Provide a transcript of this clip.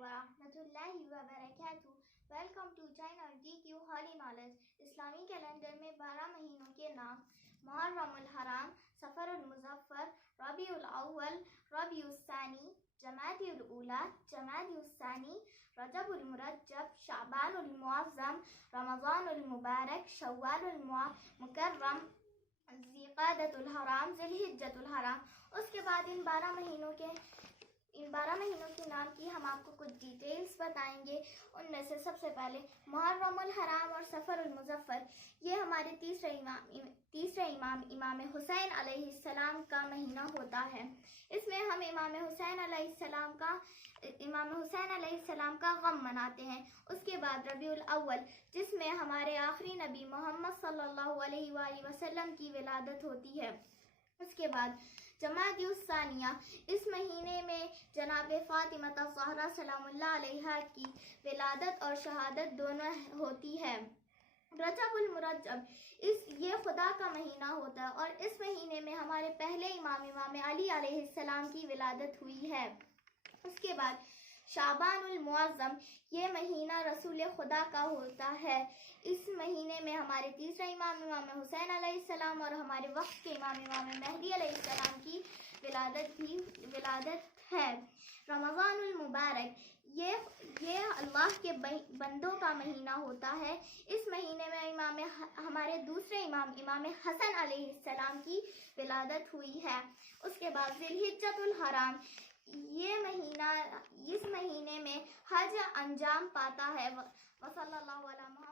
warahmatullahi wabarakatuh. Welcome to channel DQ Holy Knowledge. اسلامی calendar میں 12 مہینوں کے نام محرم الحرام، صفر المظفر، ربیع الاول، ربیع الثانی، جمادی الاولی، جمادی الثانی، رجب المرجب، شعبان المعظم، رمضان المبارک، شوال المکرم، ذیقعدۃ الحرام، ذی الحجۃ الحرام۔ اس کے بعد ان 12 مہینوں کے نام کی ہم آپ کو کچھ ڈیٹیلز بتائیں گے۔ ان میں سے سب سے پہلے محرم الحرام اور صفر المظفر، یہ ہمارے تیسرے امام حسین علیہ السلام کا مہینہ ہوتا ہے۔ اس میں ہم امام حسین علیہ السلام کا غم مناتے ہیں۔ اس کے بعد ربیع الاول، جس میں ہمارے آخری نبی محمد صلی اللہ علیہ وآلہ وسلم کی ولادت ہوتی ہے۔ اس کے بعد جمادی الثانیہ، اس مہینے میں جناب فاطمہ الزہرا سلام اللہ علیہا کی ولادت اور شہادت دونوں ہوتی ہے۔ رجب المرجب، یہ خدا کا مہینہ ہوتا ہے اور اس مہینے میں ہمارے پہلے امام علی علیہ السلام کی ولادت ہوئی ہے۔ اس کے بعد شعبان المعظم، یہ مہینہ رسول خدا کا ہوتا ہے۔ اس مہینے میں ہمارے تیسرے امام حسین علیہ السلام اور ہمارے وقت کے امام مہدی علیہ السلام کی ولادت ہے۔ رمضان المبارک، یہ اللہ کے بندوں کا مہینہ ہوتا ہے۔ اس مہینے میں ہمارے دوسرے امام حسن علیہ السلام کی ولادت ہوئی ہے۔ اس کے بعد ذی الحجۃ الحرام، اس مہینے میں حج انجام پاتا ہے۔ وصلی اللہ علیہ وسلم۔